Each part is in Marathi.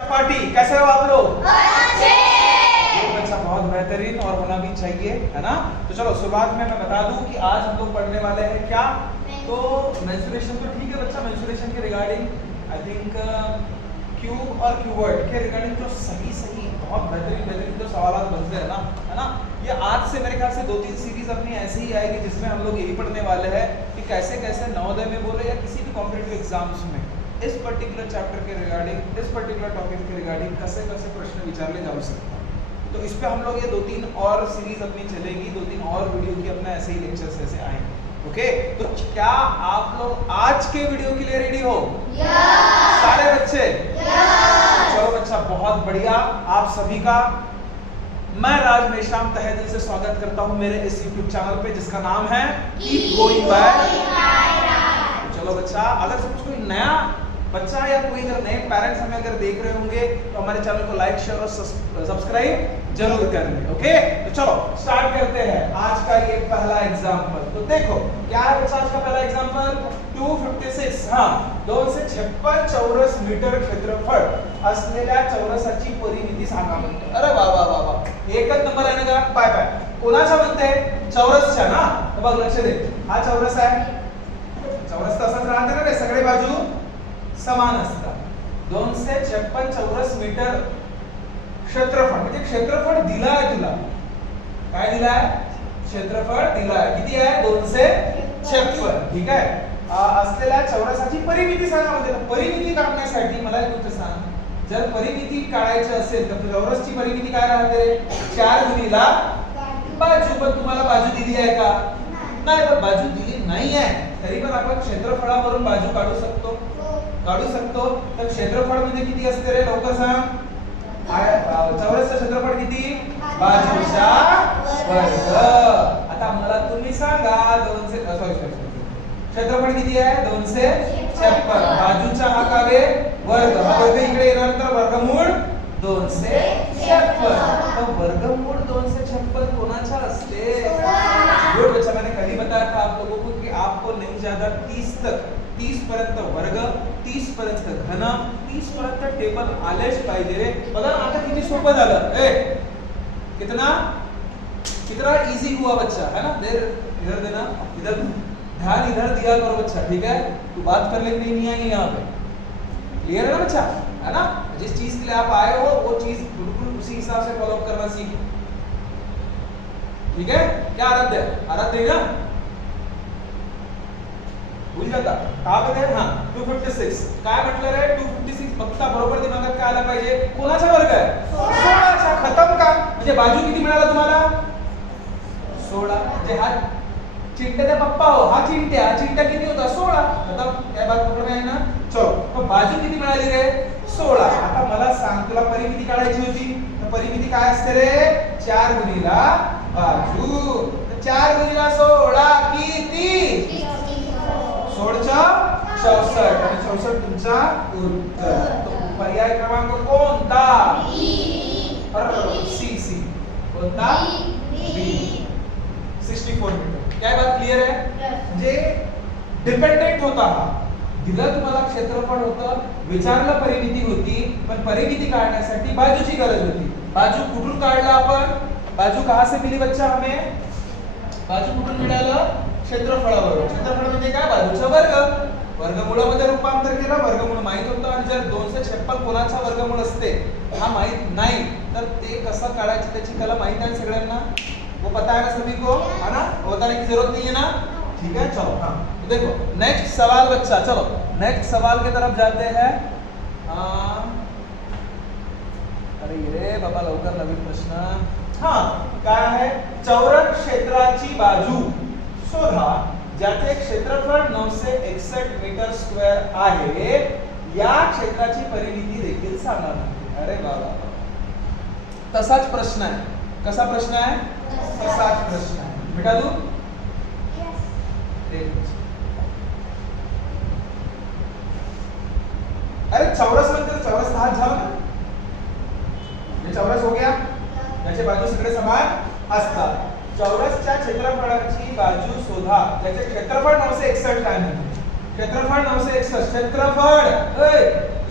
पार्टी कैसे हो आप लोग? अच्छे। अच्छा, बहुत बेहतरीन और होना भी चाहिए, है ना? तो चलो शुरुआत में मैं बता दूं कि आज हम लोग पढ़ने वाले हैं क्या। तो मेंस्ट्रुएशन तो ठीक है बच्चा, menstruation K regarding I think cube और क्यूबर्ड के रिगार्डिंग जो सही बहुत बेहतरीन जो सवाल बनते हैं ना, है ना? ये आज से मेरे ख्याल से 2-3 सीरीज अपनी ऐसी ही आएगी जिसमें हम लोग यही पढ़ने वाले हैं कि कैसे कैसे नवोदय में बोले या किसी भी कॉम्पिटिटिव एग्जाम्स में इस पर्टिकुलर चैप्टर के रिगार्डिंग, इस पर्टिकुलर टॉपिक के रिगार्डिंग कैसे कैसे प्रश्न विचार ले जा सकता है। तो इस पे हम लोग ये 2-3 और सीरीज अपनी चलेगी, 2-3 और वीडियो की अपना ऐसे ही लेक्चर्स ऐसे आएंगे। ओके, तो क्या आप लोग आज के वीडियो के लिए रेडी हो? यस। सारे बच्चे? यस। चलो बच्चा, बहुत बढ़िया। आप सभी का मैं राज मेश्राम तहे दिल से स्वागत करता हूं मेरे इस YouTube चैनल पे जिसका नाम है कीप गोइंग बाय। चलो बच्चा, अगर सपोज कोई नया बच्चा या कोई अगर नए पेरेंट्स हमें अगर देख रहे होंगे तो हमारे चैनल को लाइक शेयर और सब्सक्राइब जरूर करेंगे। ओके, तो चलो स्टार्ट करते हैं आज का ये पहला एग्जांपल। तो देखो क्या है बच्चा आज का पहला एग्जांपल, 256 हां 256 चौरस मीटर क्षेत्रफळ असलेल्या चौरसाची परिमिती सांगा म्हणते। अरे वा वा वा वा, एकच नंबर आहे ना का? पाय पाय कोणाचा म्हणते? चौरसच्या ना। तर बघ लक्ष दे, हा चौरस आहे, चौरस तसाच राहते ना रे, सगळे बाजू समान असतात। 256 चौरस मीटर क्षेत्रफळ म्हणजे क्षेत्रफळ दिला आहे तुला, काय दिला आहे? क्षेत्रफळ दिला आहे, किती आहे? 256, ठीक आहे। असलेल्या चौरसाची परिमिती सांगा म्हणजे परिमिती काढण्यासाठी मला एक गोष्ट सांग, जर परिमिती काढायची असेल तर चौरसची परिमिती काय राहते रे? 4 गुणिला बाजू। पण तुम्हाला बाजू दिली आहे का? नाही, पण बाजू दिली नाही आहे, तरी पण आपण क्षेत्रफळावरून बाजू काढू शकतो, तर क्षेत्रफळ म्हणजे किती असते रे? लवकर सांग, चौरसचं क्षेत्रफळ किती? बाजूचा वर्ग। आता मला तुम्ही सांगा, क्षेत्रफळ किती आहे? 256, बाजूचा हा काय वर्ग, हा वर्ग इकडे येणार तर वर्गमूळ 256। तो वर्गमूळ 256 कोणाचा असते? गुड बच्चा, मैंने कल ही बताया था आप लोगों को कि आपको नहीं ज्यादा 30 पर्यंत वर्ग, 30 पर्यंत घन, 30 पर्यंत टेबल आलेच पाहिजे रे। बघा आता किती सोपं झालं, कितना इजी हुआ बच्चा, है ना? देर इधर देना, इधर ध्यान इधर दिया करो बच्चा, ठीक है? तू बात कर लेनी नहीं आएगी यहाँ पे, क्लियर है ना बच्चा? है ना? जिस चीज के लिए आप आए हो वो चीज बिल्कुल उसी हिसाब से फॉलो करना सीखो, ठीक है? क्या आराध्य है ना? भूल जाता कहा पे थे? हाँ 256 काय म्हटलं रे? 256 बघता बरोबर दिमागात काय आला पाहिजे? कोणाचा वर्ग आहे? 16चा। खतम का? म्हणजे बाजू किती मिळाला तुम्हाला? 16। म्हणजे हा चिंट्याचा पप्पा हो, हा चिंट्या किती होता? 16। खतम, काय बात पकड में आहे ना? चलो, तो बाजू किती मिळाली रे? 16। आता मला सांग, तुला परिमिती काढायची होती, तर परिमिती काय असते रे? 4 गुणिला बाजू। 4 गुणिला 16 किती? 16 64 आणि 64 तुमचा उत्तर। तो पर्याय क्रमांक कोणता? सी कोणता? बी 64 मीटर। काय बात क्लियर आहे? म्हणजे डिपेंडेंट होता हा, दिलं तुम्हाला क्षेत्रफळ होतं, विचारलं परिमिती होती, पण परिमिती काढण्यासाठी बाजूची गरज होती। बाजू कुठून काढला आपण? बाजू कहां से मिली बच्चा हमें? बाजू कुठून मिळालं? क्षेत्रफळावरून। क्षेत्रफळ म्हणजे काय? बाजूचा वर्ग, वर्गमूळामध्ये रूपांतर केलं, वर्गमूळ माहित होतं, आणि जर 256 कोणाचा वर्गमूळ असते हा माहित नाही तर ते कसं काढायचं त्याची कला माहित आहे सगळ्यांना, वो पता है ना सभी को, है ना? बताने की जरूरत नहीं है ना? ठीक है, चलो हाँ तो देखो नेक्स्ट सवाल बच्चा, चलो नेक्स्ट सवाल की तरफ जाते हैं। अरे रे बाबा लवकर नवीन प्रश्न। हाँ काय आहे? चौरस क्षेत्राची बाजू शोधा ज्याचे क्षेत्रफळ 961 मीटर स्क्वेअर आहे, या क्षेत्राची परिमिती देखील सांगा। अरे बाबा, तसाच प्रश्न आहे। कसा प्रश्न आहे? तसाच प्रश्न आहे। मिटा दूं? अरे चौरस म्हणजे चौरस हात झाला ना, हे चौरस हो गया, याचे बाजू सगळे समान असतात। चौरसच्या क्षेत्रफळाची बाजू शोधा ज्याचे क्षेत्रफळ 961 आहे। क्षेत्रफळ 961, क्षेत्रफळ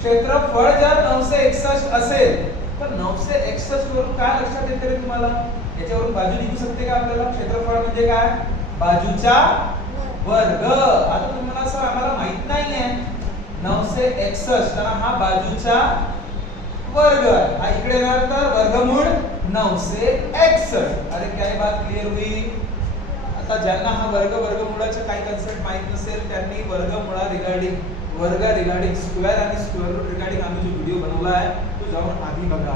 क्षेत्रफळ जर 961 असेल तर 961 वरून काय लक्षात येते रे तुम्हाला? याच्यावरून बाजू निघू शकते का आपल्याला? क्षेत्रफळ म्हणजे काय? बाजूचा वर्ग. आता तुम्हाला सर आम्हाला माहित नाहीये 961 तर हा बाजूचा वर्ग आहे. हा इकडे येणार तर वर्गमूळ 961. अरे काय बात क्लिअर हुई? आता ज्यांना हा वर्गमूळाचे काही कन्सेप्ट माहित नसेल त्यांनी वर्गमूळा रिगार्डिंग स्क्वेअर आणि स्क्वेअर रूट रिगार्डिंग आम्ही जो वीडियो बनवला है तो जाओ आधी बघा.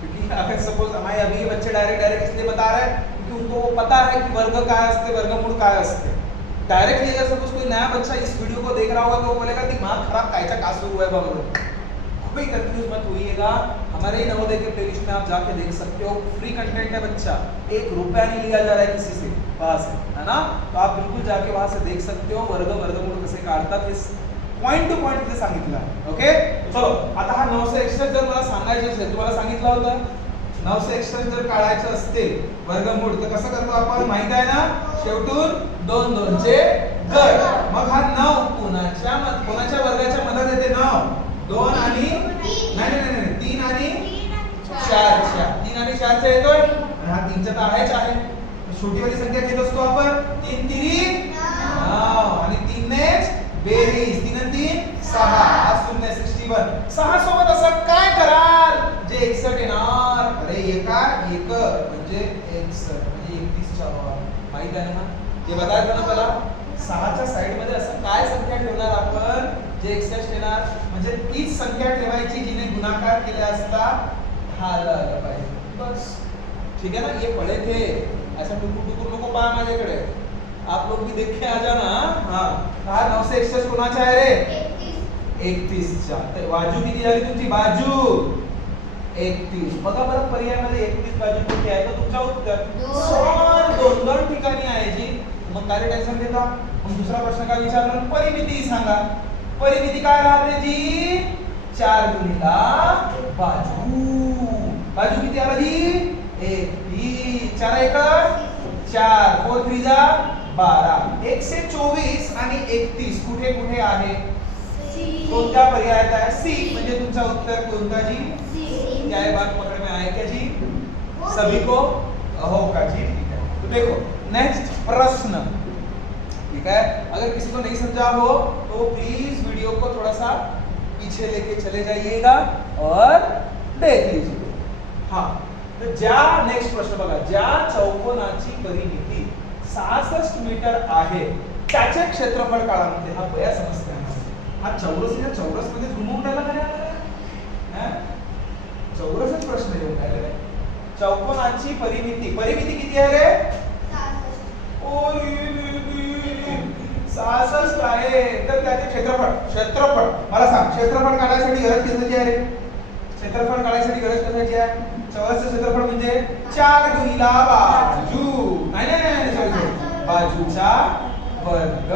क्योंकि अगर सपोज हमारे अभी ये बच्चे डायरेक्ट इसलिए बता रहे हैं क्योंकि उनको वो पता है कि वर्ग काय असते, वर्गमूळ काय असते. डायरेक्टली अगर सपोज कोई नया बच्चा इस वीडियो को देख रहा होगा तो वो बोलेगा दिमाग खराब कायचा का शुरू है बाबा. कोई कंफ्यूज मत होइएगा. हमारे नवोदय के प्लेलिस्ट में आप जाके देख सकते हो. फ्री कंटेंट है बच्चा, 1 रुपया नहीं लिया जा रहा है किसी से वहां से, है ना? तो आप बिल्कुल जाके वहां से देख सकते हो वर्गमूळ कसे काढतात. इस पॉइंट टू पॉइंट ते सांगितलं आहे. ओके चलो आता हा 961 जर मला सांगायचं असेल, तुम्हाला सांगितलं होतं 961 जर काढायचं असते वर्गमूळ तर कसं करतो आपण माहित आहे ना? शेवटून 2 2 चे गट. मग हा 9 कोणाच्या वर्गाच्या मधात येते? 9 2 आणि नाही 3 आणि 4 3 आणि 4 चा येतोय आणि हा 3 चा तर आहेच आहे. छोटी वाली संख्या घेत असतो आपण 3 3 9 आणि 3 ने बेरीज 3 आणि 3 6 हा 61. 6 सोबत असं काय कराल जे 61 येणार? अरे एका एक म्हणजे 61 म्हणजे 31 चा माहित आहे ना? हे बघायचं ना त्याला 6 च्या साइड मध्ये असं काय संख्या ठेवणार आपण जे 61 येणार? म्हणजे तीच संख्या ठेवायची जिने गुणाकार केले असता 10 आलं पाहिजे. बस ठीक है ना? ये पढ़े थे. ऐसा टुकुर नको पहा माझ्याकडे. आप लोग भी देख के आ जाना. हां हा 961 कोणाचा आहे रे? 31 चा. तर बाजू किती झाली तुमची? बाजू 31. बघा बरं पर्यायामध्ये 31 बाजू कुठे आहे? तर तुमचा उत्तर 2 ठिकाणी आहे जी. मग काय टेन्शन घेता? मग दुसरा प्रश्न काय विचारला? परिमिती सांगा. परिमिती काय राहते जी? 4 गुणिला बाजू. बाजू किती आला जी? 31. 4 1 4 4 3 जा 12. 1 से 24 आणि 31 कुठे कुठे आहे? कोणत्या पर्यायात आहे? सी. म्हणजे तुमचा उत्तर कोणता जी? सी. क्या ये बात पकड़ में आए क्या जी? सभी को हो का जी? ठीक है. तो देखो नेक्स्ट प्रश्न. ठीक है, अगर किसी को नहीं समझा हो तो प्लीज वीडियो को थोड़ा सा पीछे लेके चले जाइएगा और देख लीजिए. हाँ तर ज्या नेक्स्ट प्रश्न बघा. ज्या चौकोनाची परिमिती 66 मीटर आहे त्याचे क्षेत्रफळ काढा म्हणते. हा बया समजते हा चौरसीच्या चौरस मध्ये घुमवून टाकला का नाही? चौरसच प्रश्न येऊन राहिले. चौकोनाची परिमिती किती आहे रे? 66 आहे. तर त्याचे क्षेत्रफळ मला सांग. क्षेत्रफळ काढायसाठी गरज कशाची आहे रे? क्षेत्रफळ काढायसाठी गरज कशाची आहे? चौरसचं क्षेत्रफळ म्हणजे 4 गुणिला बाजू. नाही सॉरी बाजूचा वर्ग.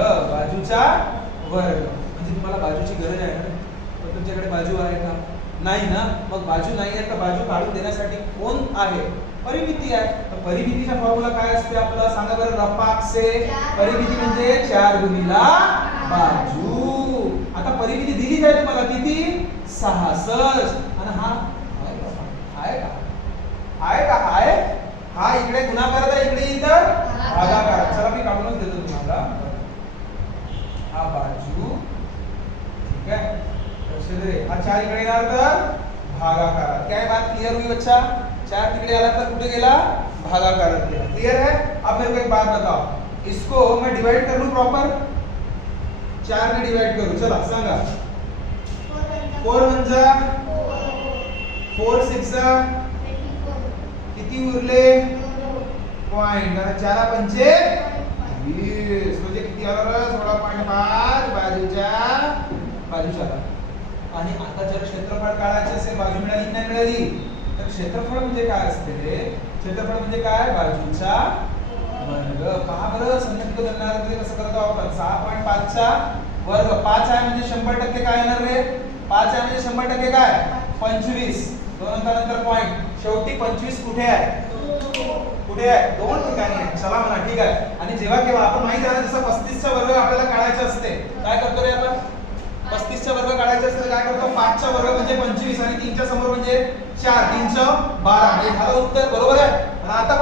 म्हणजे तुम्हाला बाजूची गरज आहे ना? पण तुमच्याकडे बाजू आहे का? नाही ना. मग बाजू नाही आहे तर बाजू काढून देण्यासाठी कोण आहे? परिमिती आहे. तर परिमितीचा फॉर्म्युला काय असते आपला? सांगा बरं रपाक से. परिमिती म्हणजे 4 गुणिला बाजू. आता परिमिती दिली आहे तुम्हाला किती? 66. आणि हा आहे का? हा इकडे गुणाकार आहे, इकडे इतर भागाकार. चला मी काढूनच देतो तुम्हाला. हा बाजू ठीक है. हा 4 इकडे येणार तर भागाकार. क्या बात क्लियर हुई बच्चा? 4 तिकडे आला तर कुठे गेला? भागाकारात गेला. क्लियर है? अब मेरे को एक बात बताओ. इसको मैं डिवाइड कर लूं प्रॉपर? 4 ने डिवाइड करू. चला सांगा. 4 1 जा 4 6 जा किती उरले? पॉइंट. आणि 4 पंचे 20. म्हणजे किती आला रे? 16.5 बाजूच्या. आणि आता जर क्षेत्रफळ काढायचे असेल बाजू मिळाली नाही मिळाली तर क्षेत्रफळ म्हणजे काय असते रे? क्षेत्रफळ म्हणजे काय? बाजूचा वर्ग. पहा बरं संख्यात्मक गणना कसं करतो आपण? 6.5 चा वर्ग. 5 आहे म्हणजे 100% काय येणार रे? 5 आहे म्हणजे 100% काय? 25. 2 नंतर पॉइंट. शेवटी 25 कुठे आहे? कुठे आहे? 2 ठिकाणी आहे. चला म्हणा ठीक आहे. आणि जेव्हा केव्हा आपण माहित आहे जसं 35 चा वर्ग आपल्याला काढायचा असते काय करतो रे आपण? 35चा वर्ग काढायचा असेल तर काय करतो 5चा वर्ग म्हणजे 25 आणि 3च्या समोर म्हणजे 4 3 12 हे झालं उत्तर बरोबर आहे. आणि आता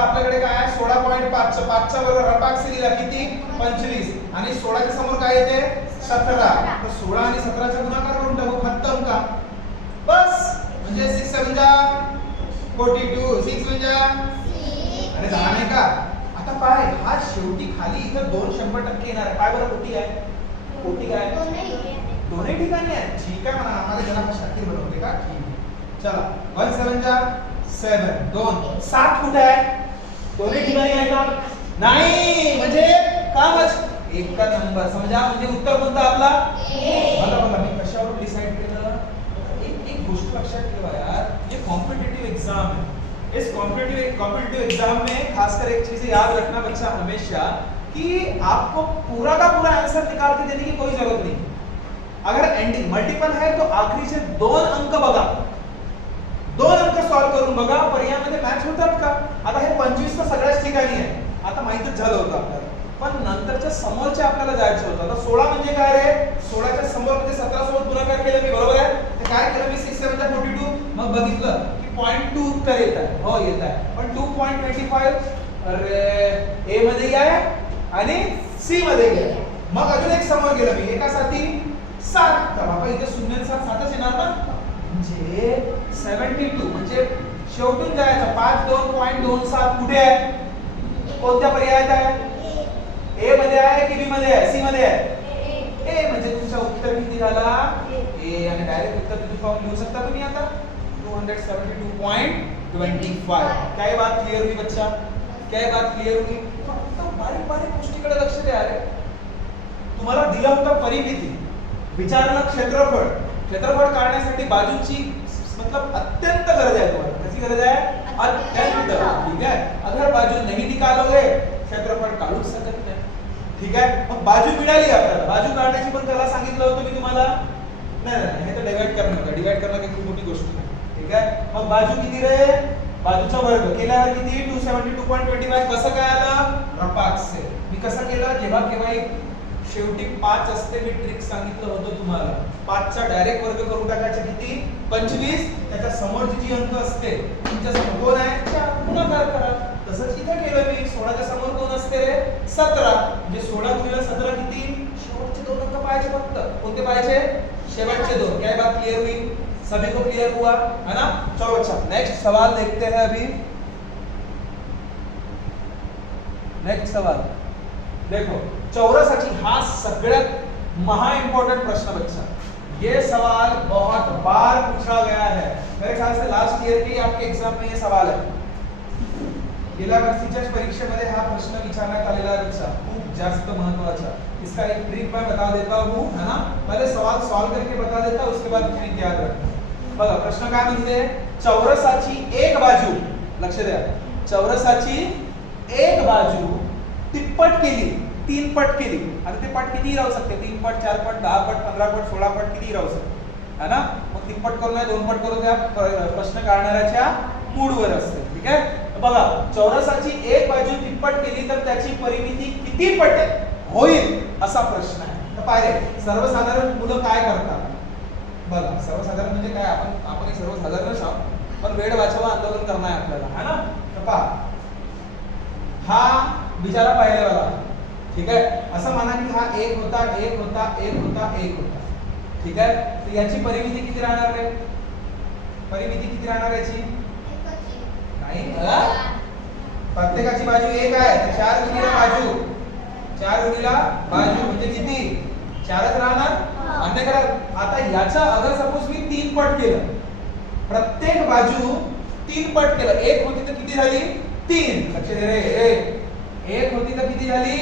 आपल्याकडे काय आहे 16.5 5चा वर्ग रपाकसे लिहिला किती 25 आणि 16च्या समोर काय येते 17 तर 16 आणि 17चा गुणाकार करून टाकू खतम का बस म्हणजे 6 7 जा 42 6 म्हणजे अरे झाला नाही का. आता पाय हा शेवटी खाली इथं 2 100% येणार आहे. काय बरं कोटी आहे कोटी काय दोन्ही ठिकाणी आहे ठीक आहे म्हणा आम्हाला जरा शाती बनवते का ठीक चला 1 7 जा 7 2 7 कुठे आहे दोन्ही ठिकाणी आहे का नाही म्हणजे कामच एकचा नंबर समजा म्हणजे उत्तर कोणता आपला बघा मी कशावर डिसाइड केलं एक गोष्ट लक्षात ठेवा यार ये कॉम्पिटिटिव एग्जाम है. इस कॉम्पिटिटिव एग्जाम में खासकर एक चीज याद रखना बच्चा हमेशा कि आपको पूरा का पूरा आंसर निकाल के देने की कोई जरूरत नहीं. अगर एंडिंग मल्टीपल है तो आखरीचे 2 अंक बघा 2 अंक सॉल्व करून बघा पर्यायामध्ये मॅच होतात का. आता हे 25 तर सगळ्याच ठिकाणी आहे आता माहितच झालं होतं आपल्याला पण नंतरच्या समोरच्या आपल्याला जायचं होतं. आता 16 म्हणजे काय रे 16च्या समोर म्हणजे 17 सोबत गुणाकार केलं मी बरोबर आहे तर काय केलं मी 6 7 42 मग बघितलं की 0.2 उत्तर येत आहे हो येत आहे पण 2.25 अरे ए मध्ये आहे आणि सी मध्ये गेलं. मग अजून एक समोर गेलं मी एकासाठी 7 तर बाबा इथे 0 7 7च येणार ना म्हणजे 72 म्हणजे शेवटून जायचं 5 2.27 कुठे आहे कोणत्या पर्यायात आहे ए मध्ये आहे की बी मध्ये आहे सी मध्ये आहे ए म्हणजे तुमचा उत्तर किती झाला ए आणि डायरेक्ट उत्तर तुम्ही फॉर्म लिहू शकता तुम्ही आता 272.25 काय बात क्लियर हुई बच्चा काय बात क्लियर हुई फक्त बारीक बारीक गोष्टीकडे लक्ष द्या रे. तुम्हाला दिला होता परिमिती विचारला क्षेत्रफळ काढण्यासाठी बाजूची मतलब अत्यंत गरज आहे तुम्हाला कशी गरज आहे अत्यंत ठीक आहे. अगर बाजू नहीं निकालोगे क्षेत्रफळ काढूच शकत नाही ठीक आहे. मग बाजू मिळाली आपल्याला बाजू काढण्याची पण कला सांगितलं होतं मी तुम्हाला नाही हे तर डिवाइड करणं होतं डिवाइड करणं काही खूप मोठी गोष्ट नाही ठीक आहे. मग बाजू किती रे बाजूचा वर्ग केल्यावर किती 272.25 कसं काय आलं रपाकसे मी कसं केलं जेव्हा केव्हा शेवटी 5 असते मी ट्रिक सांगितलं होतं तुम्हाला 5चा डायरेक्ट वर्ग करून टाकायचा किती 25 त्याच्या समोरची जी अंक असते तुमच्या समोर कोण आहे 4 गुणाकार करा. तसंच इथे केलं मी 16च्या समोर कोण असते रे 17 म्हणजे 16 गुणिले 17 किती शेवटचे 2 अंक पाहिजे फक्त कोणते पाहिजे शेवटचे 2 क्या बात क्लियर हुई सभी को क्लियर हुआ है ना. चलो अच्छा नेक्स्ट सवाल देखते हैं अभी नेक्स्ट सवाल देखो चौरसाची हा सगळ्यात महा इंपॉर्टेंट प्रश्न बच्चा ये सवाल बहुत बार पूछा गया है मेरे ख्याल से लास्ट ईयर के आपके एग्जाम में ये सवाल है गेल्या वर्षीच्या परीक्षेमध्ये हा प्रश्न विचारण्यात आलेला आहे बच्चा खूप जास्त महत्त्वाचा. इसका एक ट्रिक मैं बता देता हूं है ना पहले सवाल सॉल्व करके बता देता उसके बाद ट्रिक याद रखना. बघा प्रश्न काय म्हणते चौरसाची एक बाजू लक्ष द्या चौरसाची एक बाजू तिप्पट केली 3 पट केली आणि ते पट किती राहू शकते 3 पट 4 पट 10 पट 15 पट 16 पट किती राहू शकते है ना. मग 3 पट करून 2 पट करून त्या प्रश्न काढणाऱ्याच्या मूडवर असते ठीक आहे. बघा चौरसाची एक बाजू तिप्पट केली तर त्याची परिमिती किती पट होईल असा प्रश्न आहे. तर पाहिजे सर्वसाधारण मुलं काय करतात बघा सर्वसाधारण म्हणजे काय आपण एक सर्वसाधारणच आहोत पण वेळ वाचवा आंदोलन करणं आहे आपल्याला है ना. तर पहा हा बिचारा पहिलेवाला ठीक आहे असं माना की हा 1 होता ठीक आहे. तर याची परिमिती किती राहणार रे परिमिती किती राहणार याची नाही प्रत्येकाची बाजू 1 आहे तर 4 गुणिले बाजू म्हणजे किती 4च राहणार. अन्य करा आता याचा अगर सपोज मी 3 पट केलं प्रत्येक बाजू 3 पट केलं 1 होती तर किती झाली 3 लक्ष दे रे 1 होती तर किती झाली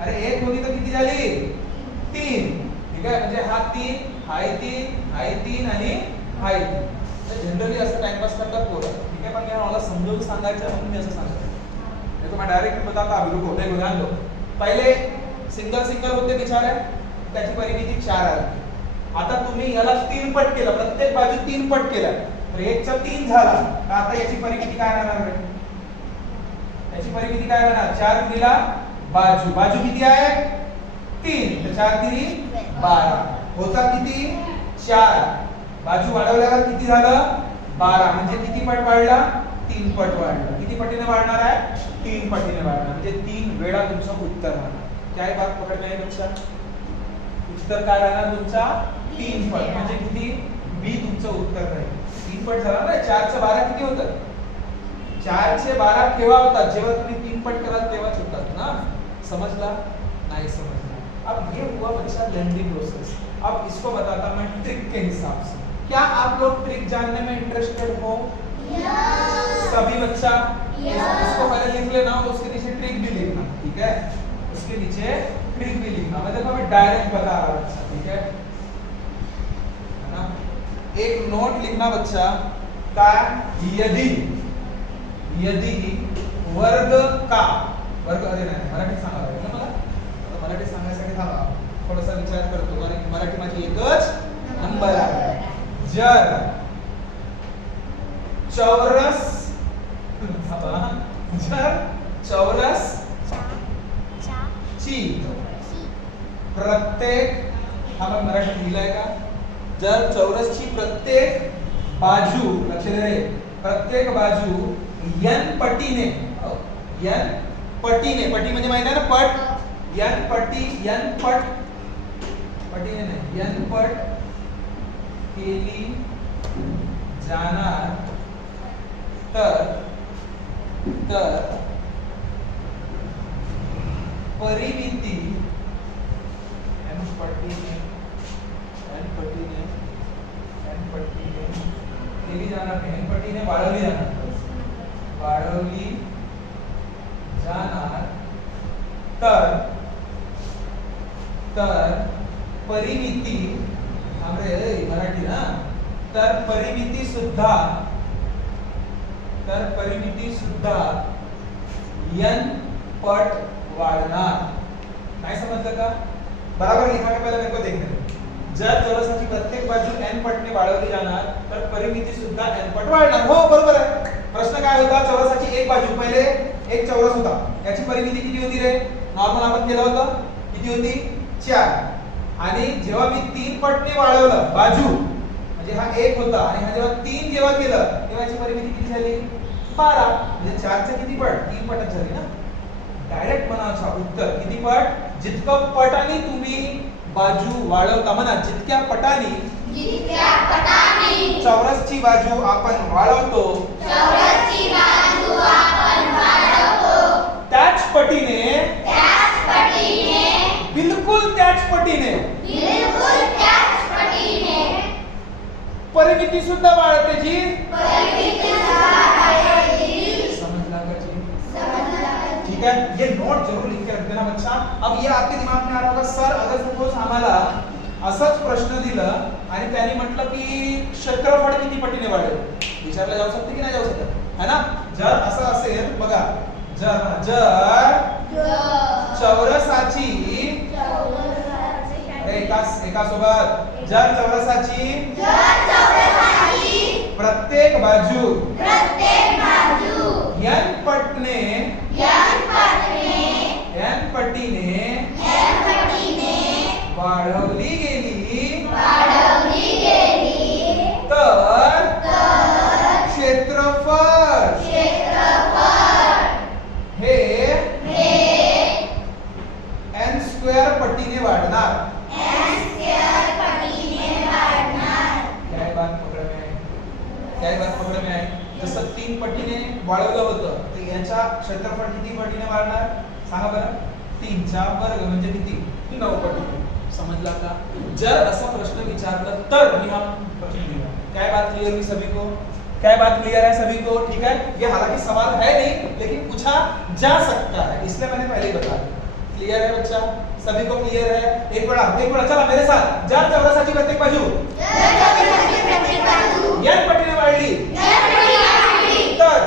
अरे 1 होती तर किती झाली 3 ठीक आहे. म्हणजे हा 3 हाय 3 आणि हाय 3 तर जनरली असं टाइमपास करतात पोरं ठीक आहे. पण मला समजून सांगायचं म्हणून मी असं सांगतो नाही तो मैं डायरेक्ट बताता अभी रुको देखो ध्यान दो. पहिले सिंगल होते बिचारे त्याची परिमिती 4 आली. आता तुम्ही याला 3 पट केलं प्रत्येक बाजू 3 पट केला तर 1चा 3 झाला तर आता याची परिमिती काय राहणार याची परिमिती काय राहणार 4 गुणिले बाजू किती आहे 3 तर 4 3 12 होता किती 4 बाजू वाढवल्यावर किती झालं 12 म्हणजे किती पट वाढला 3 पट वाढला किती पटीने वाढणार आहे 3 पटीने वाढणार म्हणजे 3 वेळा तुमचं उत्तर राहणार काय बात पकड में आहे बच्चा उत्तर काय राहणार तुमचा 3 पट म्हणजे किती बी तुमचं उत्तर राहील 3 पट झाला ना 4 चे 12 किती होतात 4 चे 12 केव्हा होतात जेव्हा तुम्ही 3 पट कराल तेव्हाच होतात ना समझला नहीं समझला अब ये हुआ बच्चा लर्निंग प्रोसेस अब इसको बताता मैं ट्रिक के हिसाब से क्या आप लोग ट्रिक जानने में इंटरेस्टेड हो सभी बच्चा इसको पहले लिख लेना उसके नीचे ट्रिक भी लिखना ठीक है उसके नीचे ट्रिक भी लिखना मैं देखो मैं डायरेक्ट बता रहा हूं ठीक है ना एक नोट लिखना बच्चा का यदि यदि वर्ग का वर्ग अरे नाही मराठी सांगावं लागेल ना मला आता मराठी सांगण्यासाठी थांबा थोडासा विचार करतो कारण मराठी माझी एकच नंबर आहे जर चौरस जर चौरस ची प्रत्येक हा मग मराठीत लिहिलाय का जर चौरसची प्रत्येक बाजू लक्ष द्या रे प्रत्येक बाजू n पटीने n पटीने पटी म्हणजे माहिती आहे ना पट n पट पटीने नाही n पट केली जाणार तर परिमिती n पटीने केली जाणार नाही n पटीने वाढवली जाणार तर परिमिती हमरे मराठी ना तर परिमिती सुद्धा n पट वाढणार नाही समजलं का बराबर लिखा के पहले मेरे को देखने दो जर चौरसाची प्रत्येक बाजू n पटने वाढवली जाणार तर परिमिती सुद्धा n पट वाढणार हो बरोबर आहे प्रश्न काय होता चौरसाची एक बाजू पहिले एक चौरस होता याची परिमिती किती होती रे नॉर्मल आपण केलं होतं किती होती 4 आणि जेव्हा मी 3 पटने वाढवलं बाजू म्हणजे हा एक होता आणि हा जेव्हा 3 जेव्हा केलं तेव्हा याची परिमिती किती झाली 12 म्हणजे 4 चे किती पट 3 पटच झाली ना डायरेक्ट म्हणायचं उत्तर किती पट जितकं पटाने तुम्ही बाजू वाढवता म्हणा जितक्या पटाने चौरसची बाजू आपण वाढवतो त्याच पटीने बिलकुल त्याच पटीने परिमिती सुद्धा वाढते जी समझला का जी ठीक है ये नोट जरूर लिख के रख देना बच्चा अब ये आपके दिमाग में आ रहा होगा सर अगर सपोज आम्हाला असंच प्रश्न दिलं आणि त्यांनी म्हटलं की क्षेत्रफळ किती पटीने वाढेल विचारलं जाऊ शकते की नाही जाऊ शकत है ना जर असं असेल बघा जर चौरसाची एका सोबत जर चौरसाची प्रत्येक बाजू n पटीने वाढवली गेली तर क्षेत्रफळ हे n स्क्वेअर पटीने वाढणार काय बात पकड में आहे जसं 3 पटीने वाढवलं होतं तर याच्या क्षेत्रफळ किती पटीने वाढणार सांगा बरं 3 चा वर्ग म्हणजे किती 9 पटीने समझला का जर असा प्रश्न विचारला तर मी हा प्रश्न दिला क्या बात क्लियर हुई सभी को क्या बात क्लियर है सभी को ठीक है ये हालांकि सवाल है नहीं लेकिन पूछा जा सकता है इसलिए मैंने पहले ही बता दिया क्लियर है बच्चा सभी को क्लियर है एक बड़ा चला मेरे साथ जर चौरसाची प्रत्येक बाजू n पटीने वाढली तर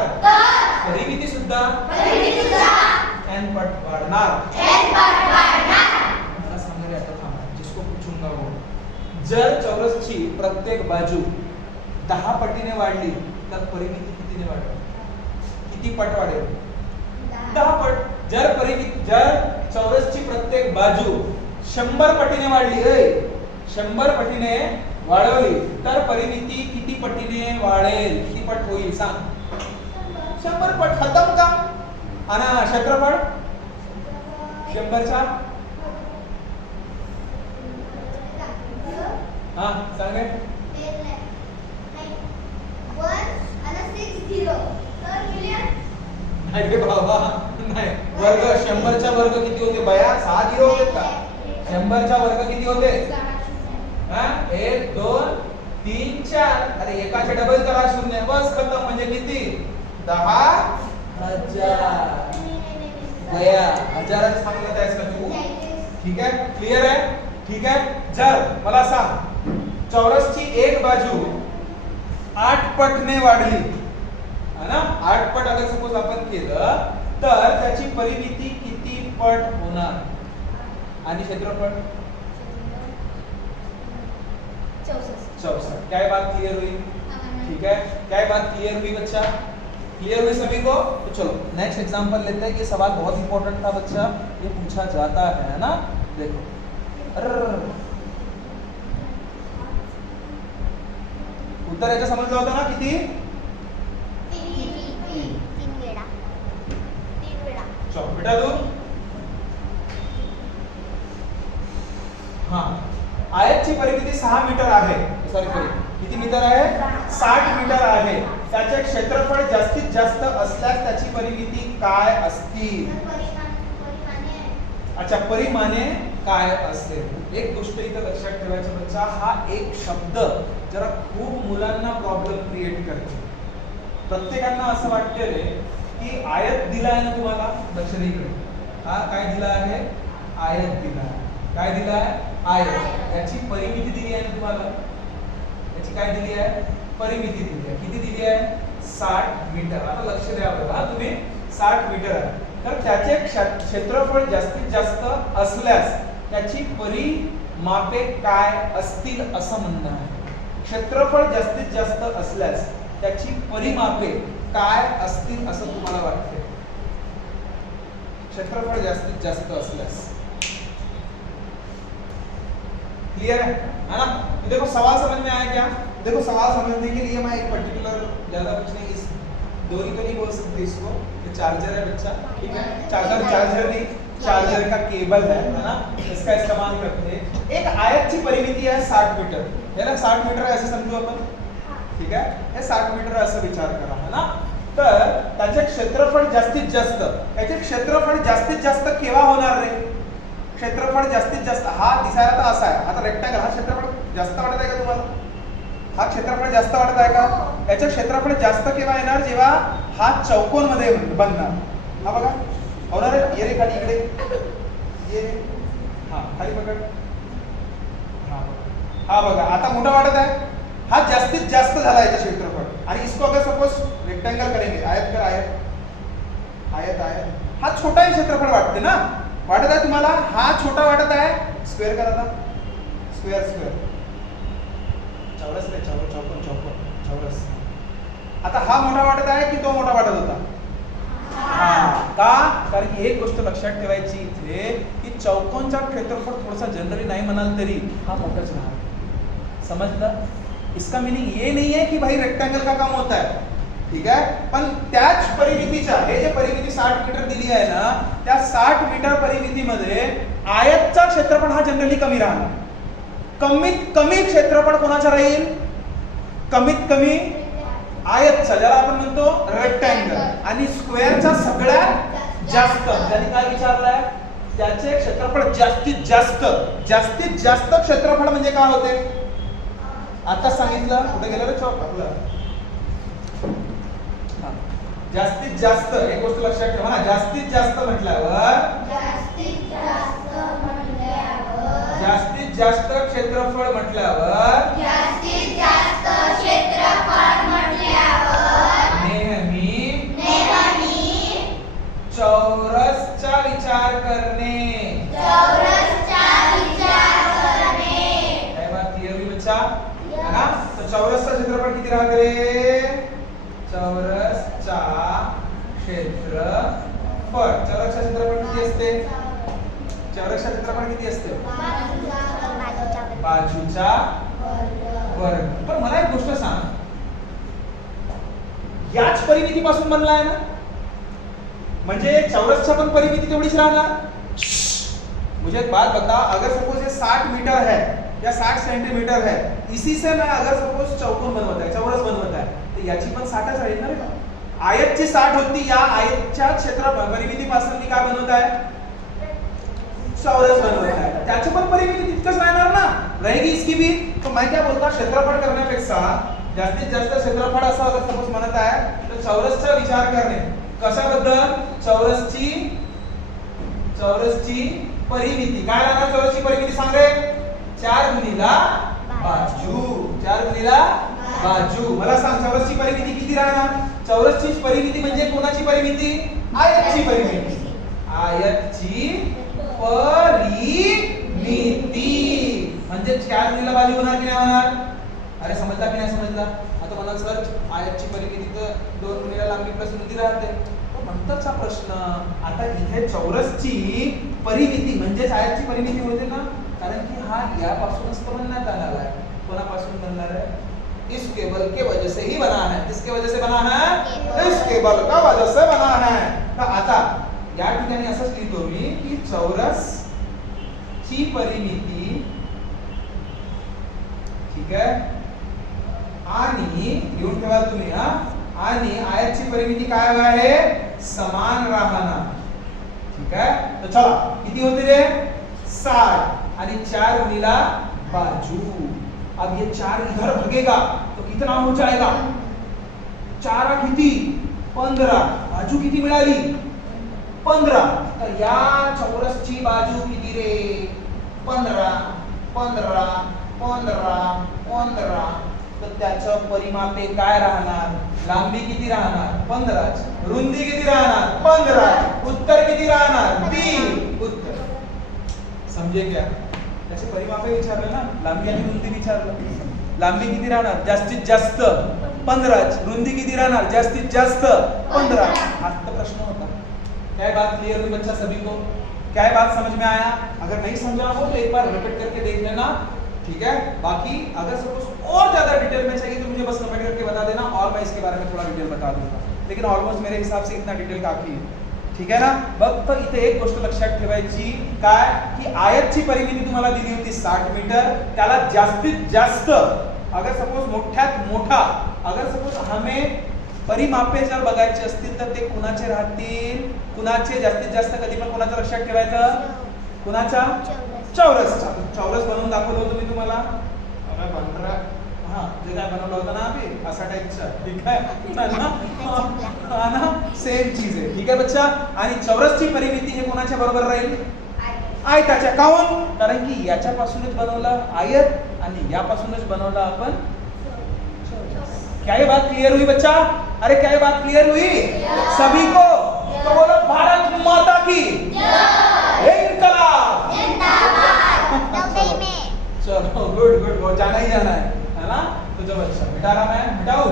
परिमिती सुद्धा n पट वाढणार मला सांगायला आता थांबा जिसको पूछूंगा वो जर चौरसची प्रत्येक बाजू 10 पटीने वाढली तर परिमिती कितीने वाढेल किती पट वाढेल 10 पट जर चौरसची प्रत्येक बाजू 100 पटीने वाढली, 100 पटीने वाढवली तर परिमिती किती पटीने वाढेल, किती पट होईल सांग. 100 पट. खतम का. आणि क्षेत्रफळ 100च्या हा सांग रे. नाही रे बाबा नाही. वर्ग 100चा वर्ग किती होते बया, 6 झिरो होते का. 100चा वर्ग किती होते, 1 2 3 4. अरे एकाचे डबल करा, 0 बस खतम. म्हणजे किती, 10,000 बया. हजाराचं सांगत आहेस का तू. ठीक आहे, क्लिअर आहे. ठीक आहे. जर मला सांग चौरसची एक बाजू 8 पटने वाढली है ना, 8 पट अगर सपोज आपण केलं तर त्याची परिमिती किती पट होणार आणि क्षेत्रफळ 64. क्या बात क्लियर हुई. ठीक है, क्या बात क्लियर हुई बच्चा, क्लियर हुई सभी को. तो चलो नेक्स्ट एग्जांपल लेते हैं. ये सवाल बहुत इंपॉर्टेंट था बच्चा, ये पूछा जाता है ना. देखो उत्तर याचं समजलं होतं ना किती. चलो बेटा तू हाँ आयतची परिमिती 6 मीटर आहे. सॉरी किती मीटर आहे, 60 मीटर आहे. त्याचे क्षेत्रफळ जास्तीत जास्त असल्यास त्याची परिमिती काय असतील. अच्छा, परिमाणे काय असेल. एक गोष्ट इथं लक्षात ठेवायची बच्चा, हा एक शब्द जरा खूप मुलांना प्रॉब्लेम क्रिएट करतो. प्रत्येकांना असं वाटते रे की आयत दिला आहे ना तुम्हाला, लक्ष दे इकडे. हा काय दिला आहे, आयत दिला आहे. काय दिला आहे, आयत. याची परिमिती दिली आहे ना तुम्हाला, याची काय दिली आहे, परिमिती दिली आहे. किती दिली आहे, 60 मीटर. आता लक्ष द्या बघा तुम्ही, 60 मीटर आहे. तर त्याचे क्षेत्रफळ जास्तीत जास्त असल्यास त्याची परिमापे काय असतील असं म्हणणं आहे. क्षेत्रफळ जास्तीत जास्त असल्यास त्याची परिमापे काय असतील असं तुम्हाला वाटते. क्षेत्रफळ जास्तीत जास्त असल्यास. क्लियर है ना. तो देखो सवाल समझ में आया क्या. देखो सवाल समझने के लिए मैं एक पर्टिकुलर ज्यादा कुछ नहीं, इस डोरी तो नहीं बोल सकते इसको, ये चार्जर है बच्चा. ठीक है, चार्जर नहीं, चार्जर का केबल है ना, इसका इस्तेमाल करते हैं. एक आयत की परिमिती है 60 मीटर है ना. 60 मीटर ऐसे समझो अपन. ठीक है, हे 60 मीटर असं विचार करा है ना. तर त्याचे क्षेत्रफळ जास्तीत जास्त, याचे क्षेत्रफळ जास्तीत जास्त केव्हा होणार रे. क्षेत्रफळ जास्तीत जास्त हा दिसायला तर असा आहे. आता रेक्टँगल हा क्षेत्रफळ जास्त वाटत आहे का तुम्हाला, हा क्षेत्रफळ जास्त वाटत आहे का. याचे क्षेत्रफळ जास्त केव्हा येणार, जेव्हा हा चौकोन मध्ये बनणार. हा बघा होणार आहे. ये रे खाली इकडे ये, हा खाली पकड. हा बघा आता मोठा वाटत आहे. हा जास्तीत जास्त झाला याचा क्षेत्रफळ. आणि इसको अगर सपोज रेक्टेंगल करेंगे, आयत कर, आयत आयत आयत, हा छोटा ही क्षेत्रफळ वाटते ना. वाटत आहे तुम्हाला, हा छोटा वाटत आहे. स्क्वेअर करा ना, स्क्वेअर स्क्वेअर, चौरस रे, चौकोन चौकोन चौरस. आता हा मोठा वाटत आहे की तो मोठा वाटत होता. का, कारण की एक गोष्ट लक्षात ठेवायची इथे की चौकोनचा क्षेत्रफळ थोडासा जनरली नाही म्हणाल तरी हा मोठाच राहणार. समजलं. इसका मीनिंग ये नहीं है कि भाई रेक्टेंगल का काम होता है. ठीक है, पण त्याच परिमितीच्या, हे जे परिमिती 60 मीटर दिली आहे ना, त्या 60 मीटर परिमितीमध्ये आयतचा क्षेत्रफळ हा जनरली कमी राहणार. कमीत कमी क्षेत्रफळ कोणाचा राहील, कमीत कमी आयतचा, ज्याला आपण म्हणतो रेक्टेंगल. आणि स्क्वेअरचा सगळ्यात जास्त. त्यांनी काय विचारलंय, त्याचे क्षेत्रफळ जास्तीत जास्त. जास्तीत जास्त क्षेत्रफळ म्हणजे काय होते, आता सांगितलं. कुठे गेलं रे चौक आपलं. जास्तीत जास्त एक गोष्ट लक्षात ठेवा ना, जास्तीत जास्त म्हटल्यावर जास्तीत जास्त क्षेत्रफळ म्हटल्यावर नेहमी चौरसचा विचार करणे. काय बात क्लियर हुई बच्चा है ना. तो चौरसचा क्षेत्रफळ किती राहते रे, चौरसचा क्षेत्रफळ, चौरसचा क्षेत्रफळ किती असते, चौरसचा क्षेत्रफळ किती असते? बाजूचा बाजूचा वर्ग. पण मला एक गोष्ट सांग, याच परिमितीपासून बनला आहे ना, म्हणजे चौरसचा पण परिमिती तेवढीच राहणार. मुझे एक बात बता, अगर सपोज ये 60 मीटर है या 60 सेंटीमीटर है, इसी से मैं अगर सपोज चौकोन बनवत आहे, चौरस बनवत आहे, तर याची पण 60च राहील ना रे. आयतची 60 होती, या आयतच्या क्षेत्रफळ परिमितीपासून मी काय बनवत आहे? चौरस बनवत आहे. त्याची पण परिमिती तितकंच राहणार ना, रहेगी इसकी भी. तो मैं क्या बोलता, क्षेत्रफळ करण्यापेक्षा जास्तीत जास्त क्षेत्रफळ असं अगर सपोज म्हणत आहे, तर चौरसचा विचार करणे. कशाबद्दल? चौरसची परिमिती काय राहणार? चौरसची परिमिती सांग रे. 4 गुणिला बाजू. 4 गुणिला बाजू. मला सांग चौरसची परिमिती किती राहणार? चौरसची परिमिती म्हणजे कोणाची परिमिती? आयतची परिमिती. आयतची परिमिती म्हणजे 4 गुणिला बाजू होणार की नाही होणार? अरे समजला की नाही समजला? आता मला सर आयतची परिमिती तर 2 गुणिला लांबी प्लस रुंदी राहते. नंतरचा प्रश्न, आता इथे चौरसची परिमिती म्हणजेच आयतची परिमिती होते ना, कारण की हा यापासूनच तो बनण्यात आला आहे. कोणापासून बनणार आहे? इस केबल के वजह से ही बना है. किसके वजह से बना है? इस केबल का वजह से बना है. तर आता या ठिकाणी असंच लिहितो मी की चौरसची परिमिती, ठीक आहे, आणि लिहून ठेवा तुम्ही हा, आणि आयतची परिमिती काय आहे? समान राहणार. ठीक आहे, तो चला किती होते रे? 60 आणि 4 गुणिला बाजू. अब ये 4 इधर भगेगा तो कितना हो जाएगा? 4 किती? 15. बाजू किती मिळाली? 15. तर या चौरसची बाजू किती रे? 15 15 15 15. तर त्याचं परिमापे काय राहणार? लांबी किती राहणार? 15. रुंदी किती राहणार? 15. उत्तर किती राहणार? 3. उत्तर समजे क्या? त्याचे परिमापे विचारले ना, लांबी आणि रुंदी विचारलं. लांबी किती राहणार? जास्तीत जास्त 15. रुंदी किती राहणार? जास्तीत जास्त 15. आज तो प्रश्न होता. क्या बात क्लियर हुई बच्चा सभी को? क्या बात समझ में आया? अगर नहीं समझा हो तो एक बार रिपीट करके देख लेना, ठीक है? बाकी अगर सपोज और ज्यादा डिटेल में चाहिए तो मुझे बस कमेंट करके बता देना और मैं इसके बारे में थोड़ा डिटेल बता दूंगा. लेकिन ऑलमोस्ट मेरे हिसाब से इतना डिटेल काफी है. ठीक आहे ना? फक्त इथे एक गोष्ट लक्षात ठेवायची, काय की आयतची परिमिती तुम्हाला दिली होती 60 मीटर. त्याला जास्तीत जास्त अगर सपोज मोठ्यात मोठा अगर सपोज हमें परिमापे जर बघायचे असतील तर ते कुणाचे राहतील? कुणाचे जास्तीत जास्त कधी पण कोणाचं लक्षात ठेवायचं? कुणाचा? चौरसचा. चौरस बनवून दाखवलं होतं मी तुम्हाला. अरे बनरा हां, जे काय बनवलं होतं ना आम्ही असा टाइपचा, ठीक आहे ना? सेम चीज आहे. ठीक आहे बच्चा. आणि चौरसची परिमिती हे कोणाच्या बरोबर राहील? आयताच्या. काऊन? कारण की याच्यापासूनच बनवला आयत आणि यापासूनच बनवला आपण चौरस. क्या ये बात क्लियर हुई बच्चा? अरे क्या ये बात क्लियर हुई सभी को? तो बोलो भारत माता की इनकलाब. चलो गुड गुड गुड. जाना ही जाना है ना? तो जब अच्छा मिटा रहा मैं, मिटाओ.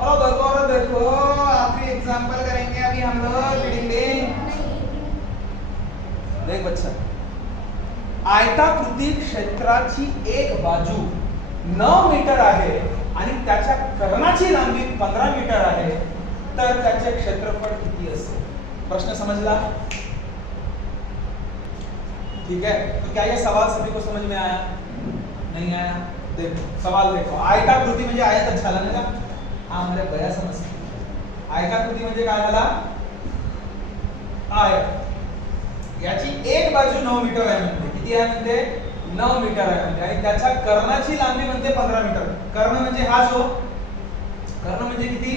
और देखो आखिरी एग्जांपल करेंगे अभी हम लोग. देख बच्चा, आयताकृती क्षेत्राची एक बाजू 9 मीटर आहे आणि त्याच्या कर्णाची लांबी 15 मीटर आहे, तर त्याचे क्षेत्रफळ किती असेल? प्रश्न समजला? ठीक है, तो क्या ये सवाल सभी को समझ में आया? नहीं आया? देखो सवाल देखो. आयताकृती म्हणजे आयतच झाला ना? हा म्हणजे बया समजते. आयताकृती म्हणजे काय झाला? आयत. याची एक बाजू 9 मीटर आहे म्हणते. किती आहे म्हणते? 9 मीटर आहे म्हणते. आणि त्याच्या कर्णाची लांबी म्हणते 15 मीटर. कर्ण म्हणजे हा जो कर्ण म्हणजे किती?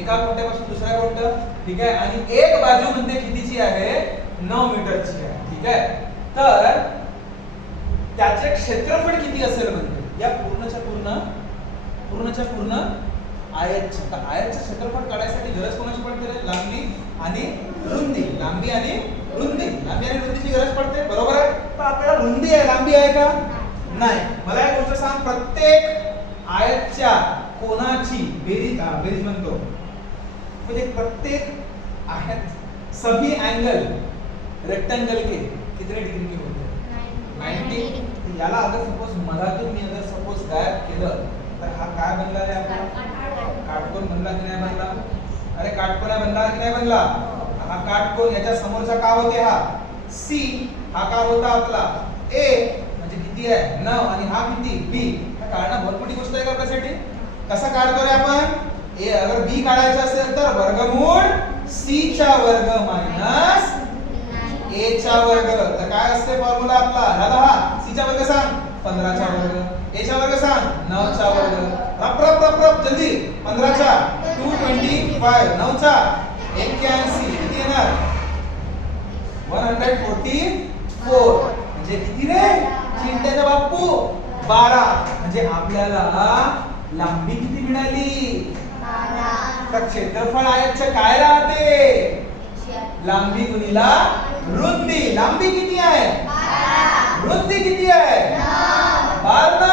एका कोणत्यापासून दुसऱ्या कोणतं, ठीक आहे. आणि एक बाजू म्हणते कितीची आहे? 9 मीटरची आहे. ठीक आहे. तर त्याचे क्षेत्रफळ किती असेल म्हणते? या पूर्णच्या पूर्ण आयतचे. तर आयतचे क्षेत्रफळ काढायसाठी गरज कोणाची पडते? लांबी आणि रुंदी. लांबी आणि रुंदीची गरज पडते, बरोबर आहे. तर आपल्याला रुंदी आहे, लांबी आहे का? नाही. मला एक गोष्ट सांग, प्रत्येक आयतच्या कोणाची बेरीज म्हणतो, म्हणजे प्रत्येक आयत सभी एंगल रेक्टेंगल के कितने डिग्री के होते हैं 90. याला अगर सपोज मधातून मी अगर सपोज गायब केलं तर हा काय बनला रे आपला काटकोन बनला की नाही बनला अरे काटकोन आहे बनला की नाही बनला हा काटकोन याच्या समोरचा काय होते हा सी हा काय होता आपला ए म्हणजे किती आहे 9 आणि हा किती बी हा काढणं बहुत मोठी गोष्ट आहे का आपल्यासाठी कसा काढतो रे आपण ए अगर बी काढायचा असेल तर वर्गमूळ सी चा वर्ग मायनस ए चा वर्ग तर काय असते फॉर्म्युला आपला ह्याला हा सी चा वर्ग सांग 15 चा वर्ग ए चा वर्ग सांग 9 चा वर्ग रप रप रप रप जल्दी 15 चा 225 9 चा 81 किती येणार 144 म्हणजे किती रे चिंट्याचा बाप्पू 12 म्हणजे आपल्याला लांबी किती मिळाली तर क्षेत्रफळ आयतचे काय राहते लांबी गुणिला रुंदी लांबी किती आहे रुंदी किती आहे 12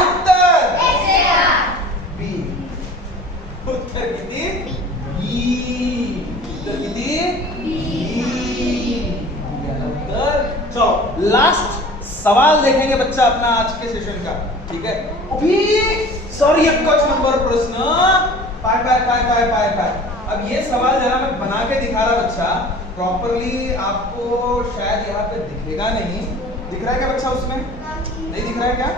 उत्तर बी उत्तर किती बी उत्तर किती उत्तर चलो लास्ट सवाल देखेंगे बच्चा अपना आज के सेशन का ठीक है अभी सॉरी एक नंबर प्रश्न पाय पाय पाय पाय पाय पाय अब ये सवाल जरा मैं बना के दिखा रहा बच्चा प्रॉपरली आपको शायद यहाँ पे दिखेगा नहीं दिख रहा है क्या बच्चा उसमें नहीं दिख रहा है क्या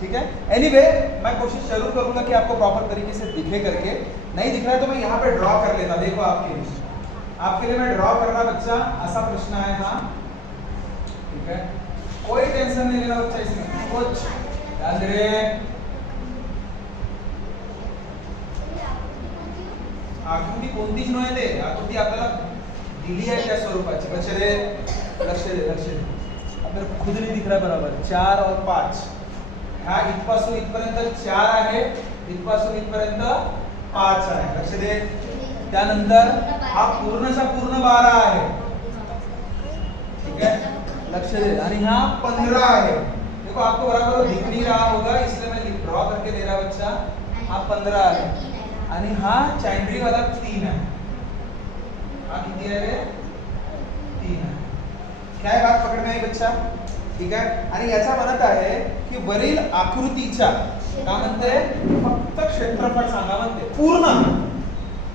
ठीक है एनीवे मैं कोशिश जरूर करूंगा कि आपको प्रॉपर तरीके से दिखे करके नहीं दिख रहा है तो मैं यहाँ पे ड्रॉ कर लेता देखो आपके लिए मैं ड्रॉ कर रहा बच्चा ऐसा प्रश्न है हाँ ठीक है कोई टेंशन नहीं लेना बच्चा इसमें कुछ याद रहे आकृती कोणतीच नाही ते आकृती आपल्याला दिली आहे त्या स्वरूपाची लक्ष दे आपल्याला खुद नहीं दिख रहा बराबर 4 और 5 हा इथपासून इथपर्यंत 4 आहे इथपासून इथपर्यंत 5 आहे लक्ष दे त्यानंतर हा पूर्णचा पूर्ण 12 आहे ठीक है लक्ष दे आणि हा 15 आहे देखो आपको बराबर दिख नहीं रहा होगा इसलिए मैं ड्रॉ करके दे रहा बच्चा हा 15 आहे आणि हा चैंड्री वाला 3 है हा किती आहे रे 3 है क्या बात पकड़ में आई बच्चा ठीक है आणि याचा म्हणत आहे की वरील आकृतीच्या काय म्हणते फक्त क्षेत्रफळ सांगा म्हणते पूर्ण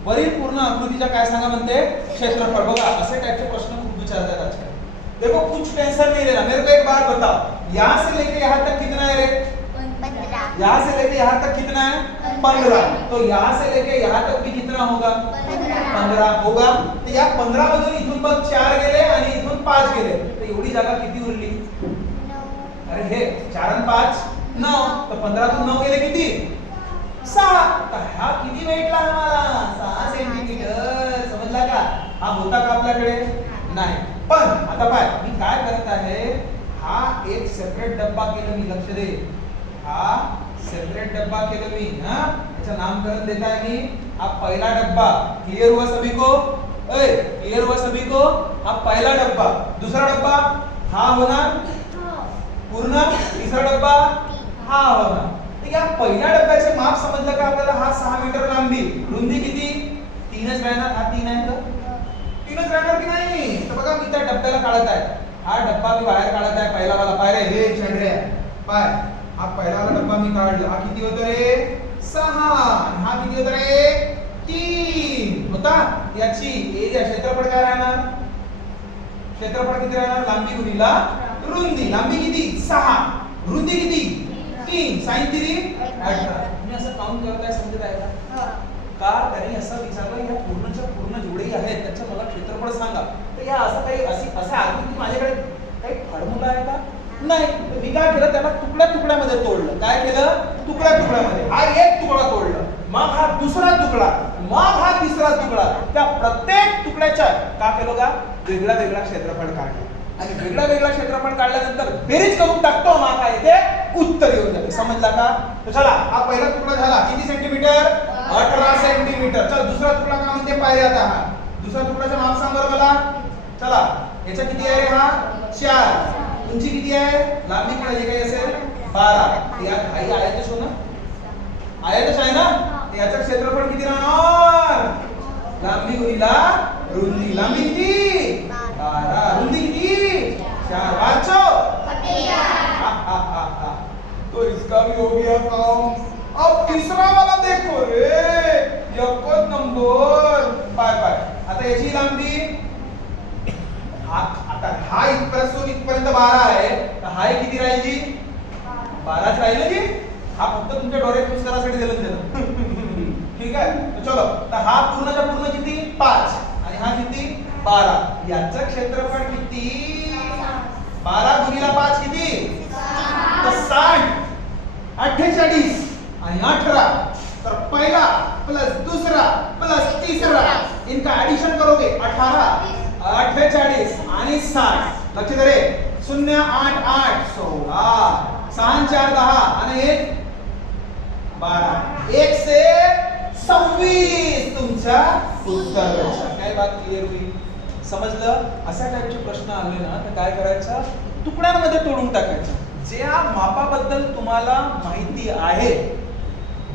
वरील पूर्ण आकृतीच्या काय सांगा म्हणते क्षेत्रफळ बघा असे टाइपचे प्रश्न खूप विचारतात आजकाल देखो कुछ टेंशन नहीं लेना मेरे को एक बात बताओ यहाँ से लेके यहाँ तक कितना है रे 15 यहाँ से लेके यहाँ तक कितना है 15 तो यहाँ से लेके यहाँ तक भी कितना होगा 15 होगा तो या 15 मधून इथून बघ 4 गेले आणि इथून 5 गेले तर एवढी जागा किती उरली अरे हे 4 आणि 5 9 तर 15 तून 9 गेले किती 6 तर हा किती भेटला आम्हाला 6 सेंटीमीटर समजला का हा होता का आपल्याकडे नाही पण आता पाय मी काय करत आहे हा एक सेपरेट डब्बा केलं मी लक्ष दे हा सेपरेट डब्बा केलं मी हां याचं नामकरण देता है मी हा पहिला डब्बा क्लियर हुआ सभी को ए क्लियर हुआ सभी को हा पहिला डब्बा दूसरा डब्बा हा होणार पूर्ण तीसरा डब्बा हा होणार ठीक आहे पहिल्या डब्याचे माप समजलं का आपल्याला हा 6 मीटर लांबी रुंदी किती 3च राहणार हा 3 आहे तर 3च राहणार की नाही तर बघा मी त्या डब्याला काढत आहे हा डब्बा मी बाहेर काढत आहे पहिला वाला पाय रे हे चंद्रे पाय हा पहिला वाला डब्बा मी काढला हा किती होतं रे 6 आणि हा किती होतं रे 3 होता याची एरिया क्षेत्रफळ काय राहणार क्षेत्रफळ किती राहणार लांबी गुणिला रुंदी लांबी किती 6 रुंदी किती 3 sin 3 18 मी असं काउंट करताय समजत आहे का त्यांनी असं विचारलं या पूर्णच्या पूर्ण जेवढेही आहेत त्याचं मला क्षेत्रफळ सांगा तर या असं काही असे आकृती माझ्याकडे काही फॉर्म्युला आहे का नाही तर मी काय केलं त्याला तुकड्या तुकड्यामध्ये तोडलं काय केलं तुकड्या तुकड्यामध्ये हा एक तुकडा तोडला मग हा दुसरा तुकडा मग हा तिसरा तुकडा त्या प्रत्येक तुकड्याच्या का केलं का वेगळा वेगळा क्षेत्रफळ काढला आणि वेगळा वेगळा क्षेत्रफळ काढल्यानंतर बेरीज करून टाकतो मग काय येते उत्तर येऊन जाते समजला का तर चला हा पहिला तुकडा झाला किती सेंटीमीटर 18 सेंटीमीटर चल दुसरा तुकडा का म्हणते पाहिजे आता हा दुसरा तुकड्याचं माप सांग बरं मला चला याचा किती आहे हा 4 उंची किती आहे लांबी पाहिजे काय असेल 12 यात काही आयतच हो ना आयतच आहे ना याचं क्षेत्रफळ किती राहणार लांबी गुणिला रुंदी लांबी किती 12, रुंदी किती 4, 12 चौक तो इसका भी हो गया काम। अब तीसरा वाला देखो रे, एकच नंबर बाय बाय। आता याची लांबी आता हा इथपासून इथपर्यंत 12 आहे, तर हा किती राहील जी 12च राहील ना जी। हा फक्त तुमच्या डोळ्यात यूज करायसाठी दिलं त्यानं ठीक आहे। तर चलो, तर हा पूर्णच्या पूर्ण किती 5 आणि हा किती 12, याचं क्षेत्रफळ किती 12 गुणिले 5 किती तर 60, 48 आणि 18, तर पहिला प्लस दूसरा प्लस तीसरा इनका एडिशन करोगे 18, 48 आणि 60 लक्ष दे रे 0, 8, 8, 16, 6, 4, 10 आणि 1 12, 1 से 26 तुमचा उत्तर। काय बात क्लिअर होईल, समजलं। अशा टाइपचे प्रश्न आले ना तर काय करायचं, तुकड्यांमध्ये तोडून टाकायचं। ज्या मापाबद्दल तुम्हाला माहिती आहे,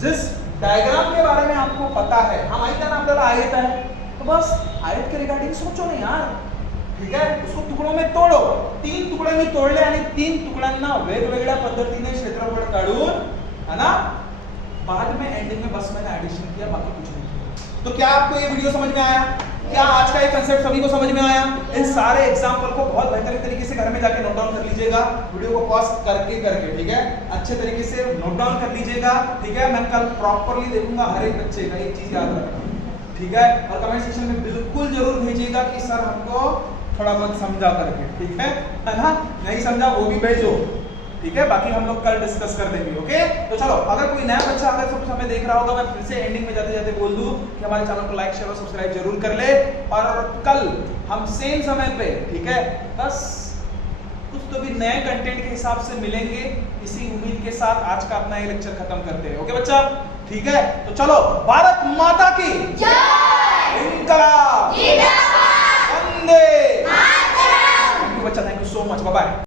जिस डायग्राम के बारे में आपको पता है, हा माहिती है ना आपल्याला आयत है, तो बस आयत के रिगार्डिंग सोचो नहीं यार, ठीक है। उसको टुकड़ों में तोड़ो। 3 टुकड़े मी तोड़ले आणि 3 तुकड्यांना वेगवेगळ्या पद्धतीने क्षेत्रफळ काढून, है ना, बाद में एंडिंग में बस मैंने एडिशन किया, बाकी कुछ नहीं किया। तो क्या आपको ये वीडियो समझ में आया? क्या आज का ये कंसेप्ट सभी को समझ में आया? इन सारे एग्जाम्पल को बहुत बेहतरीन तरीके से घर में जाके नोट डाउन कर लीजिएगा, वीडियो को पॉज करके ठीक है, अच्छे तरीके से नोट डाउन कर लीजिएगा, ठीक है। मैं कल प्रॉपर्ली देखूंगा हर एक बच्चे का, एक चीज याद रखना, ठीक है। और कमेंट सेक्शन में बिल्कुल जरूर भेजिएगा कि सर हमको थोड़ा बहुत समझा करके, ठीक है ना, नहीं समझा वो भी भेजो, ठीक है। बाकी हम लोग कल डिस्कस कर देंगे, ओके। तो चलो, अगर कोई नया बच्चा अगर सब समय देख रहा होगा, मैं फिर से एंडिंग में जाते जाते बोल दूं कि हमारे चैनल को लाइक शेयर और सब्सक्राइब जरूर कर ले, और कल हम सेम समय पे, ठीक है, बस कुछ तो भी नए कंटेंट के हिसाब से मिलेंगे, इसी उम्मीद के साथ आज का अपना ये लेक्चर खत्म करते हैं, ओके बच्चा, ठीक है। तो चलो, भारत माता की जय, इनकलाब जिंदाबाद, वंदे मातरम। थैंक यू बच्चा, thank you so much, bye bye.